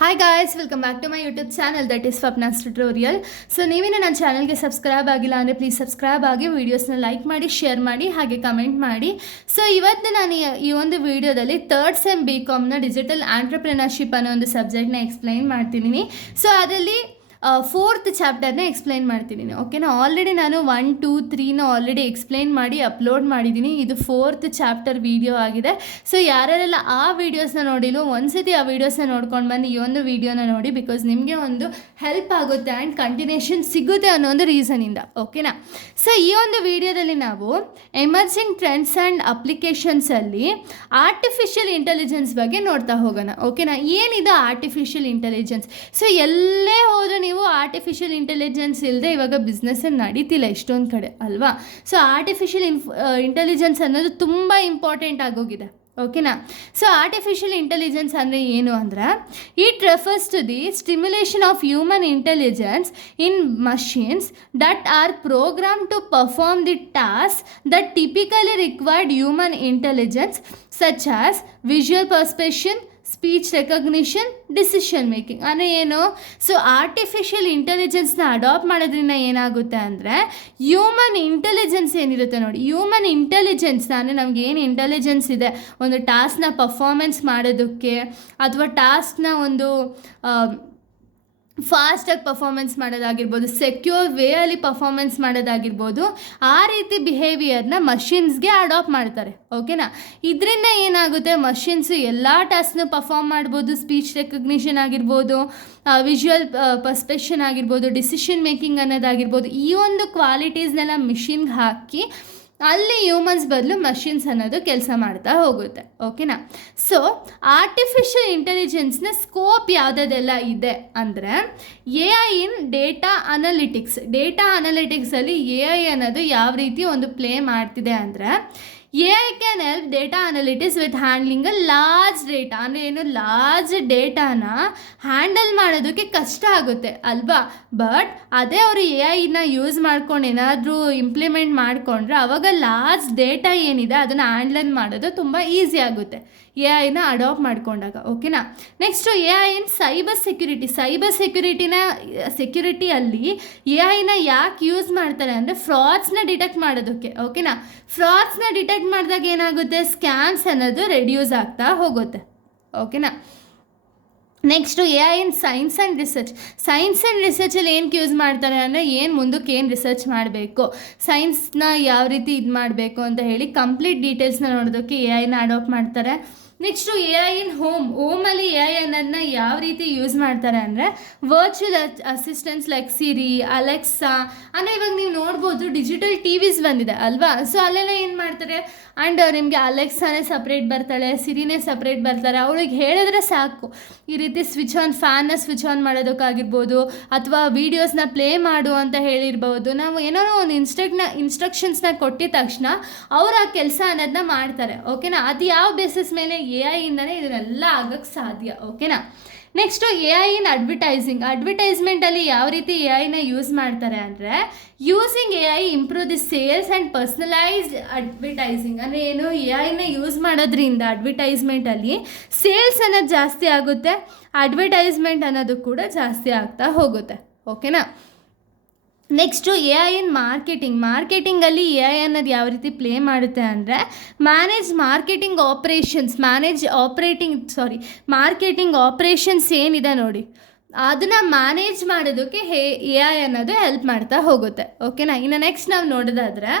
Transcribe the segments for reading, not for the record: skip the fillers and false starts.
Hi guys, welcome back to my YouTube channel that is Swapna's tutorial. So ನೀವೇನು ನನ್ನ ಚಾನಲ್ಗೆ subscribe ಆಗಿಲ್ಲ ಅಂದರೆ ಪ್ಲೀಸ್ ಸಬ್ಸ್ಕ್ರೈಬ್ ಆಗಿ, ವೀಡಿಯೋಸ್ನ ಲೈಕ್ ಮಾಡಿ, ಶೇರ್ ಮಾಡಿ, ಹಾಗೆ ಕಮೆಂಟ್ ಮಾಡಿ. ಸೊ ಇವತ್ತು ನಾನು ಈ ಒಂದು ವಿಡಿಯೋದಲ್ಲಿ ಥರ್ಡ್ ಸೆಮ್ BComನ ಡಿಜಿಟಲ್ ಆಂಟ್ರಪ್ರಿನರ್ಶಿಪ್ ಅನ್ನೋ ಒಂದು ಸಬ್ಜೆಕ್ಟ್ನ ಎಕ್ಸ್ಪ್ಲೈನ್ ಮಾಡ್ತಿದ್ದೀನಿ. ಸೊ ಅದರಲ್ಲಿ ಫೋರ್ತ್ ಚಾಪ್ಟರ್ನ ಎಕ್ಸ್ಪ್ಲೈನ್ ಮಾಡ್ತಿದ್ದೀನಿ. ಓಕೆನಾ, ಆಲ್ರೆಡಿ ನಾನು 1, 2, 3ನ ಆಲ್ರೆಡಿ ಎಕ್ಸ್ಪ್ಲೈನ್ ಮಾಡಿ ಅಪ್ಲೋಡ್ ಮಾಡಿದ್ದೀನಿ. ಇದು ಫೋರ್ತ್ ಚಾಪ್ಟರ್ ವಿಡಿಯೋ ಆಗಿದೆ. ಸೊ ಯಾರೆಲ್ಲ ಆ ವೀಡಿಯೋಸ್ನ ನೋಡಿಲ್ಲ, ಒಂದ್ಸತಿ ಆ ವೀಡಿಯೋಸ್ನ ನೋಡ್ಕೊಂಡು ಬಂದು ಈ ಒಂದು ವೀಡಿಯೋನ ನೋಡಿ, ಬಿಕಾಸ್ ನಿಮಗೆ ಒಂದು ಹೆಲ್ಪ್ ಆಗುತ್ತೆ ಆ್ಯಂಡ್ ಕಂಟಿನ್ಯೂಷನ್ ಸಿಗುತ್ತೆ ಅನ್ನೋ ಒಂದು ರೀಸನಿಂದ. ಓಕೆನಾ, ಸೊ ಈ ಒಂದು ವಿಡಿಯೋದಲ್ಲಿ ನಾವು ಎಮರ್ಜಿಂಗ್ ಟ್ರೆಂಡ್ಸ್ ಆ್ಯಂಡ್ ಅಪ್ಲಿಕೇಶನ್ಸಲ್ಲಿ ಆರ್ಟಿಫಿಷಿಯಲ್ ಇಂಟೆಲಿಜೆನ್ಸ್ ಬಗ್ಗೆ ನೋಡ್ತಾ ಹೋಗೋಣ. ಓಕೆನಾ, ಏನಿದೆ ಆರ್ಟಿಫಿಷಿಯಲ್ ಇಂಟೆಲಿಜೆನ್ಸ್? ಸೊ ಎಲ್ಲೇ ಹೋದರೆ ನೀವು ಆರ್ಟಿಫಿಷಿಯಲ್ ಇಂಟೆಲಿಜೆನ್ಸ್ ಇಲ್ಲದೆ ಇವಾಗ ಬಿಸ್ನೆಸ್ ನಡೀತಿಲ್ಲ ಎಷ್ಟೊಂದು ಕಡೆ ಅಲ್ವಾ. ಸೊ ಆರ್ಟಿಫಿಷಿಯಲ್ ಇಂಟೆಲಿಜೆನ್ಸ್ ಅನ್ನೋದು ತುಂಬ ಇಂಪಾರ್ಟೆಂಟ್ ಆಗೋಗಿದೆ. ಓಕೆನಾ, ಸೊ ಆರ್ಟಿಫಿಷಿಯಲ್ ಇಂಟೆಲಿಜೆನ್ಸ್ ಅಂದರೆ ಏನು ಅಂದರೆ, it refers to the stimulation of human intelligence in machines that are program to perform the task that typically required human intelligence such as visual perception, speech recognition, decision making. ಅಂದರೆ ಏನು? So artificial ಇಂಟೆಲಿಜೆನ್ಸ್ನ adapt ಮಾಡೋದ್ರಿಂದ ಏನಾಗುತ್ತೆ ಅಂದರೆ, human intelligence ಏನಿರುತ್ತೆ ನೋಡಿ, human ಇಂಟೆಲಿಜೆನ್ಸ್ನ ಅಂದರೆ ನಮ್ಗೆ ಏನು ಇಂಟೆಲಿಜೆನ್ಸ್ ಇದೆ, ಒಂದು ಟಾಸ್ಕ್ನ ಪರ್ಫಾರ್ಮೆನ್ಸ್ ಮಾಡೋದಕ್ಕೆ ಅಥವಾ ಟಾಸ್ಕ್ನ ಒಂದು ಫಾಸ್ಟಾಗಿ ಪರ್ಫಾರ್ಮೆನ್ಸ್ ಮಾಡೋದಾಗಿರ್ಬೋದು, ಸೆಕ್ಯೂರ್ ವೇಯಲ್ಲಿ ಪರ್ಫಾರ್ಮೆನ್ಸ್ ಮಾಡೋದಾಗಿರ್ಬೋದು, ಆ ರೀತಿ ಬಿಹೇವಿಯರ್ನ ಮಷಿನ್ಸ್ಗೆ ಅಡಾಪ್ಟ್ ಮಾಡ್ತಾರೆ. ಓಕೆನಾ, ಇದರಿಂದ ಏನಾಗುತ್ತೆ, ಮಷಿನ್ಸು ಎಲ್ಲ ಟಾಸ್ಕ್ನು ಪರ್ಫಾರ್ಮ್ ಮಾಡ್ಬೋದು. ಸ್ಪೀಚ್ ರೆಕಗ್ನಿಷನ್ ಆಗಿರ್ಬೋದು, ವಿಜುವಲ್ ಪರ್ಸೆಪ್ಷನ್ ಆಗಿರ್ಬೋದು, ಡಿಸಿಷನ್ ಮೇಕಿಂಗ್ ಅನ್ನೋದಾಗಿರ್ಬೋದು, ಈ ಒಂದು ಕ್ವಾಲಿಟೀಸ್ನೆಲ್ಲ ಮಿಷಿನ್ಗೆ ಹಾಕಿ ಅಲ್ಲಿ ಹ್ಯೂಮನ್ಸ್ ಬದಲು ಮಷಿನ್ಸ್ ಅನ್ನೋದು ಕೆಲಸ ಮಾಡ್ತಾ ಹೋಗುತ್ತೆ. ಓಕೆನಾ, ಸೊ ಆರ್ಟಿಫಿಷಿಯಲ್ ಇಂಟೆಲಿಜೆನ್ಸ್ನ ಸ್ಕೋಪ್ ಯಾವುದೆಲ್ಲ ಇದೆ ಅಂದರೆ, AI ಇನ್ ಡೇಟಾ ಅನಾಲಿಟಿಕ್ಸಲ್ಲಿ AI ಅನ್ನೋದು ಯಾವ ರೀತಿ ಒಂದು ಪ್ಲೇ ಮಾಡ್ತಿದೆ ಅಂದರೆ, AI can help data analytics with handling large data. ಅಂದರೆ ಏನು, ಲಾರ್ಜ್ ಡೇಟಾನ ಹ್ಯಾಂಡಲ್ ಮಾಡೋದಕ್ಕೆ ಕಷ್ಟ ಆಗುತ್ತೆ ಅಲ್ವಾ. ಬಟ್ ಅದೇ ಅವರು AI ಯೂಸ್ ಮಾಡ್ಕೊಂಡು ಏನಾದರೂ ಇಂಪ್ಲಿಮೆಂಟ್ ಮಾಡಿಕೊಂಡ್ರೆ ಅವಾಗ ಲಾರ್ಜ್ ಡೇಟಾ ಏನಿದೆ ಅದನ್ನು ಹ್ಯಾಂಡಲ್ ಮಾಡೋದು ತುಂಬ ಈಸಿ ಆಗುತ್ತೆ AI ಅಡಾಪ್ಟ್ ಮಾಡ್ಕೊಂಡಾಗ. ಓಕೆನಾ, ನೆಕ್ಸ್ಟು AI ಇನ್ ಸೈಬರ್ ಸೆಕ್ಯೂರಿಟಿಯಲ್ಲಿ AI ಯಾಕೆ ಯೂಸ್ ಮಾಡ್ತಾರೆ ಅಂದರೆ, ಫ್ರಾಡ್ಸ್ನ ಡಿಟೆಕ್ಟ್ ಮಾಡೋದಕ್ಕೆ. ಓಕೆನಾ, ಫ್ರಾಡ್ಸ್ನ ಡಿಟೆಕ್ಟ್ ಮಾಡಿದಾಗ ಏನಾಗುತ್ತೆ, ಸ್ಕ್ಯಾಮ್ಸ್ ಅನ್ನೋದು ರೆಡ್ಯೂಸ್ ಆಗ್ತಾ ಹೋಗುತ್ತೆ. ಓಕೆನಾ, next AI in science and ರಿಸರ್ಚಲ್ಲಿ ಏನಕ್ಕೆ ಯೂಸ್ ಮಾಡ್ತಾರೆ ಅಂದರೆ, ಏನು ಮುಂದಕ್ಕೆ ಏನು ರಿಸರ್ಚ್ ಮಾಡಬೇಕು, ಸೈನ್ಸ್ನ ಯಾವ ರೀತಿ ಇದು ಮಾಡಬೇಕು ಅಂತ ಹೇಳಿ ಕಂಪ್ಲೀಟ್ ಡೀಟೇಲ್ಸ್ನ ನೋಡೋದಕ್ಕೆ AI ಅಡಾಪ್ಟ್ ಮಾಡ್ತಾರೆ. ನೆಕ್ಸ್ಟು AI ಇನ್ ಹೋಮಲ್ಲಿ AI ಅನ್ನೋದನ್ನ ಯಾವ ರೀತಿ ಯೂಸ್ ಮಾಡ್ತಾರೆ ಅಂದರೆ, ವರ್ಚುವಲ್ ಅಸಿಸ್ಟೆಂಟ್ಸ್ ಲೈಕ್ ಸಿರಿ, ಅಲೆಕ್ಸಾ. ಅಂದರೆ ಇವಾಗ ನೀವು ನೋಡ್ಬೋದು ಡಿಜಿಟಲ್ TVs ಬಂದಿದೆ ಅಲ್ವಾ. ಸೊ ಅಲ್ಲೆಲ್ಲ ಏನು ಮಾಡ್ತಾರೆ, ಆ್ಯಂಡ್ ನಿಮಗೆ ಅಲೆಕ್ಸಾನೇ ಸಪ್ರೇಟ್ ಬರ್ತಾಳೆ, ಸಿರಿನೇ ಸಪ್ರೇಟ್ ಬರ್ತಾರೆ. ಅವಳಿಗೆ ಹೇಳಿದ್ರೆ ಸಾಕು, ಈ ರೀತಿ ಫ್ಯಾನ್ನ ಸ್ವಿಚ್ ಆನ್ ಮಾಡೋದಕ್ಕಾಗಿರ್ಬೋದು, ಅಥವಾ ವೀಡಿಯೋಸ್ನ ಪ್ಲೇ ಮಾಡು ಅಂತ ಹೇಳಿರ್ಬೋದು. ನಾವು ಏನೋ ಒಂದು ಇನ್ಸ್ಟ್ರಕ್ಷನ್ಸ್ನ ಕೊಟ್ಟಿದ ತಕ್ಷಣ ಅವ್ರು ಆ ಕೆಲಸ ಅನ್ನೋದನ್ನ ಮಾಡ್ತಾರೆ. ಓಕೆನಾ, ಅದು ಯಾವ ಬೇಸಿಸ್ ಮೇಲೆ, AI ಇಂದನೇ ಇದನ್ನೆಲ್ಲ ಆಗೋಕ್ಕೆ ಸಾಧ್ಯ. ಓಕೆನಾ, ನೆಕ್ಸ್ಟು AI ಇನ್ ಅಡ್ವರ್ಟೈಸ್ಮೆಂಟಲ್ಲಿ ಯಾವ ರೀತಿ AI ಯೂಸ್ ಮಾಡ್ತಾರೆ ಅಂದರೆ, using AI improve the sales and personalised advertising. ಅಂದರೆ ಏನು, AI ಯೂಸ್ ಮಾಡೋದ್ರಿಂದ ಅಡ್ವರ್ಟೈಸ್ಮೆಂಟಲ್ಲಿ ಸೇಲ್ಸ್ ಅನ್ನೋದು ಜಾಸ್ತಿ ಆಗುತ್ತೆ, ಅಡ್ವರ್ಟೈಸ್ಮೆಂಟ್ ಅನ್ನೋದು ಕೂಡ ಜಾಸ್ತಿ ಆಗ್ತಾ ಹೋಗುತ್ತೆ. ಓಕೆನಾ, ನೆಕ್ಸ್ಟು AI ಇನ್ ಮಾರ್ಕೆಟಿಂಗಲ್ಲಿ AI ಅನ್ನೋದು ಯಾವ ರೀತಿ ಪ್ಲೇ ಮಾಡುತ್ತೆ ಅಂದರೆ, ಮಾರ್ಕೆಟಿಂಗ್ ಆಪ್ರೇಷನ್ಸ್ ಏನಿದೆ ನೋಡಿ, ಅದನ್ನು ಮ್ಯಾನೇಜ್ ಮಾಡೋದಕ್ಕೆ AI ಅನ್ನೋದು ಹೆಲ್ಪ್ ಮಾಡ್ತಾ ಹೋಗುತ್ತೆ. ಓಕೆನಾ, ಇನ್ನು ನೆಕ್ಸ್ಟ್ ನಾವು ನೋಡೋದಾದರೆ,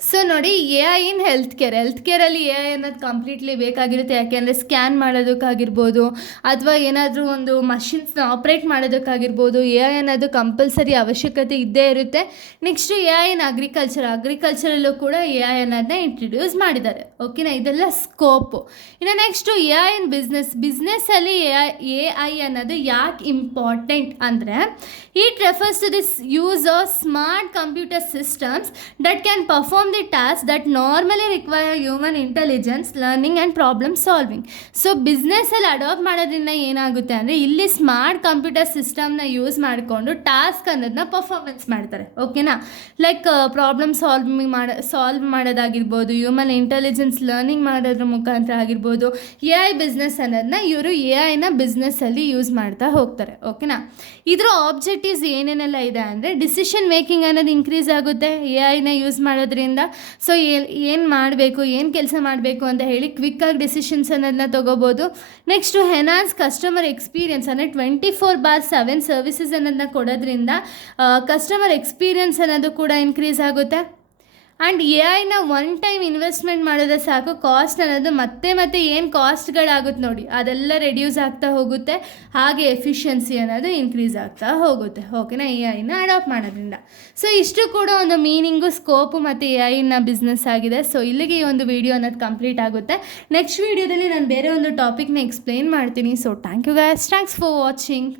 ಸೊ ನೋಡಿ, AI ಇನ್ ಹೆಲ್ತ್ ಕೇರಲ್ಲಿ AI ಅನ್ನೋದು ಕಂಪ್ಲೀಟ್ಲಿ ಬೇಕಾಗಿರುತ್ತೆ. ಯಾಕೆಂದರೆ ಸ್ಕ್ಯಾನ್ ಮಾಡೋದಕ್ಕಾಗಿರ್ಬೋದು, ಅಥವಾ ಏನಾದರೂ ಒಂದು ಮಷಿನ್ಸ್ನ ಆಪ್ರೇಟ್ ಮಾಡೋದಕ್ಕಾಗಿರ್ಬೋದು, AI ಅನ್ನೋದು ಕಂಪಲ್ಸರಿ ಅವಶ್ಯಕತೆ ಇದ್ದೇ ಇರುತ್ತೆ. ನೆಕ್ಸ್ಟು AI ಇನ್ ಅಗ್ರಿಕಲ್ಚರಲ್ಲೂ ಕೂಡ AI ಅನ್ನೋದನ್ನ ಇಂಟ್ರಡ್ಯೂಸ್ ಮಾಡಿದ್ದಾರೆ. ಓಕೆನಾ, ಇದೆಲ್ಲ ಸ್ಕೋಪು. ಇನ್ನು ನೆಕ್ಸ್ಟು AI ಇನ್ ಬಿಸ್ನೆಸ್ಸಲ್ಲಿ AI ಅನ್ನೋದು ಯಾಕೆ ಇಂಪಾರ್ಟೆಂಟ್ ಅಂದರೆ, it refers to this use of smart computer systems that can perform perform the tasks that normally require human intelligence, learning and problem solving. So ಬಿಸ್ನೆಸ್ಸಲ್ಲಿ adapt ಮಾಡೋದ್ರಿಂದ ಏನಾಗುತ್ತೆ ಅಂದರೆ ಇಲ್ಲಿ smart computer ಸಿಸ್ಟಮ್ನ ಯೂಸ್ ಮಾಡಿಕೊಂಡು ಟಾಸ್ಕ್ ಅನ್ನೋದನ್ನ performance ಮಾಡ್ತಾರೆ. ಓಕೆನಾ? ಲೈಕ್ ಪ್ರಾಬ್ಲಮ್ ಸಾಲ್ವ್ ಮಾಡೋದಾಗಿರ್ಬೋದು, ಹ್ಯೂಮನ್ ಇಂಟೆಲಿಜೆನ್ಸ್ ಲರ್ನಿಂಗ್ ಮಾಡೋದ್ರ ಮುಖಾಂತರ ಆಗಿರ್ಬೋದು, AI ಬಿಸ್ನೆಸ್ ಅನ್ನೋದನ್ನ ಇವರು AIನ ಬಿಸ್ನೆಸ್ಸಲ್ಲಿ ಯೂಸ್ ಮಾಡ್ತಾ ಹೋಗ್ತಾರೆ. ಓಕೆನಾ? ಇದರ ಆಬ್ಜೆಕ್ಟಿವ್ಸ್ ಏನೇನೆಲ್ಲ ಇದೆ ಅಂದರೆ ಡಿಸಿಷನ್ ಮೇಕಿಂಗ್ ಅನ್ನೋದು ಇನ್ಕ್ರೀಸ್ ಆಗುತ್ತೆ AIನ ಯೂಸ್ ಮಾಡೋದ್ರಿಂದ. ಸೊ ಏನು ಮಾಡಬೇಕು, ಏನು ಕೆಲಸ ಮಾಡಬೇಕು ಅಂತ ಹೇಳಿ ಕ್ವಿಕ್ಕಾಗಿ ಡಿಸಿಷನ್ಸ್ ಅನ್ನೋದನ್ನ ತೊಗೋಬೋದು. ನೆಕ್ಸ್ಟು ಎನ್ಹಾನ್ಸ್ ಕಸ್ಟಮರ್ ಎಕ್ಸ್ಪೀರಿಯನ್ಸ್ ಅಂದರೆ 24/7 ಸರ್ವಿಸಸ್ ಅನ್ನೋದನ್ನ ಕೊಡೋದ್ರಿಂದ ಕಸ್ಟಮರ್ ಎಕ್ಸ್ಪೀರಿಯನ್ಸ್ ಅನ್ನೋದು ಕೂಡ ಇನ್ಕ್ರೀಸ್ ಆಗುತ್ತೆ. ಆ್ಯಂಡ್ AIನ ಒನ್ ಟೈಮ್ ಇನ್ವೆಸ್ಟ್ಮೆಂಟ್ ಮಾಡಿದ್ರೆ ಸಾಕು, ಕಾಸ್ಟ್ ಅನ್ನೋದು ಮತ್ತೆ ಏನು ಕಾಸ್ಟ್ಗಳಾಗುತ್ತೆ ನೋಡಿ ಅದೆಲ್ಲ ರೆಡ್ಯೂಸ್ ಆಗ್ತಾ ಹೋಗುತ್ತೆ, ಹಾಗೆ ಎಫಿಷಿಯನ್ಸಿ ಅನ್ನೋದು ಇನ್ಕ್ರೀಸ್ ಆಗ್ತಾ ಹೋಗುತ್ತೆ. ಓಕೆನಾ? AIನ ಅಡಾಪ್ಟ್ ಮಾಡೋದ್ರಿಂದ. ಸೊ ಇಷ್ಟು ಕೂಡ ಒಂದು ಮೀನಿಂಗು, ಸ್ಕೋಪು ಮತ್ತು AIನ ಬಿಸ್ನೆಸ್ ಆಗಿದೆ. ಸೊ ಇಲ್ಲಿಗೆ ಈ ಒಂದು ವಿಡಿಯೋ ಅನ್ನೋದು ಕಂಪ್ಲೀಟ್ ಆಗುತ್ತೆ. ನೆಕ್ಸ್ಟ್ ವಿಡಿಯೋದಲ್ಲಿ ನಾನು ಬೇರೆ ಒಂದು ಟಾಪಿಕ್ನ ಎಕ್ಸ್ಪ್ಲೇನ್ ಮಾಡ್ತೀನಿ. So thank you guys, thanks for watching.